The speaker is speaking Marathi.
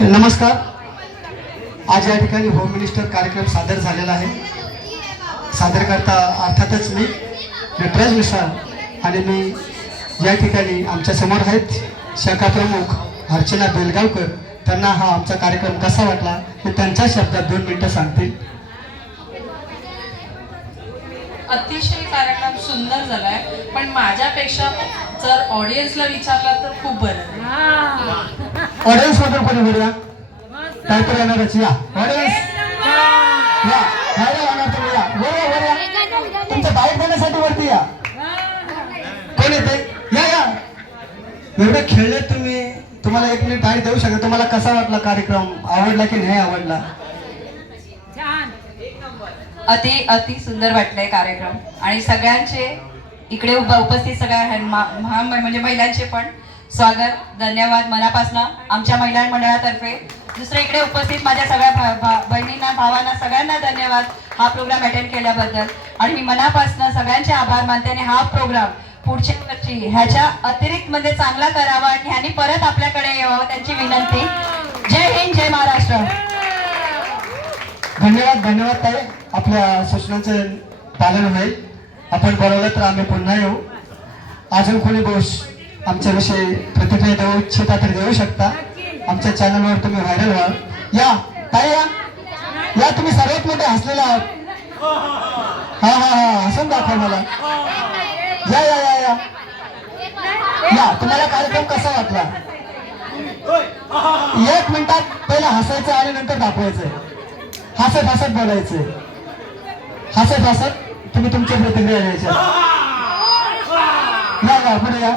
नमस्कार. आज या ठिकाणी होम मिनिस्टर कार्यक्रम सादर झालेला आहे. सादरकर्ता अर्थातच मी नटराज मिश्रा आणि मी या ठिकाणी आमच्या समोर आहेत शाखा प्रमुख अर्चना बेलगावकर. त्यांना हा आमचा कार्यक्रम कसा वाटला हे त्यांच्या शब्दात 2 मिनिटं सांगतील. अतिशय कार्यक्रम सुंदर झालाय, पण माझ्यापेक्षा जर ऑडियन्सला विचारलं तर खूप बरं. ऑडियन्स मधून कोणी बोलूया काहीतरी येणारच. या ऑडियन्स या व्हायरल होणार तुम्ही. या वर या तुमचं बाईक देण्यासाठी वरती या. कोण येते? या या एवढे खेळले तुम्ही. तुम्हाला 1 मिनिट टाइम देऊ शकता. तुम्हाला कसा वाटला कार्यक्रम? आवडला की नाही आवडला? अति सुंदर वाटलंय कार्यक्रम आणि सगळ्यांचे इकडे उपस्थित सगळ्या म्हणजे महिलांचे पण स्वागत, धन्यवाद मनापासून आमच्या महिला मंडळातर्फे. दुसऱ्या इकडे उपस्थित माझ्या सगळ्या बहिणींना भावांना सगळ्यांना धन्यवाद हा प्रोग्राम अटेंड केल्याबद्दल. आणि मी मनापासून सगळ्यांचे आभार मानते आणि हा प्रोग्राम पुढच्या वर्षी ह्याच्या अतिरिक्त मध्ये चांगला करावा आणि ह्यांनी परत आपल्याकडे यावं त्यांची विनंती. जय हिंद, जय महाराष्ट्र. धन्यवाद ताई. आपल्या सूचनांचं पालन होईल. आपण बोलवलं तर आम्ही पुन्हा येऊ. अजून कोणी बोस आमच्याविषयी प्रतिक्रिया देऊ इच्छिता तर देऊ शकता. आमच्या चॅनलवर तुम्ही व्हायरल व्हाल. या ताई या तुम्ही सर्वात मोठे हसलेला आहात. हा हा हा हसून दाखवा मला. या या या या या तुम्हाला कार्यक्रम कसा वाटला? 1 मिनिटात पहिला हसायचं आणि नंतर दाखवायचंय. हसत हसत बोलायचंय. हसत हसत तुम्ही तुमच्या प्रतिक्रिया द्यायच्या. या पुढे या.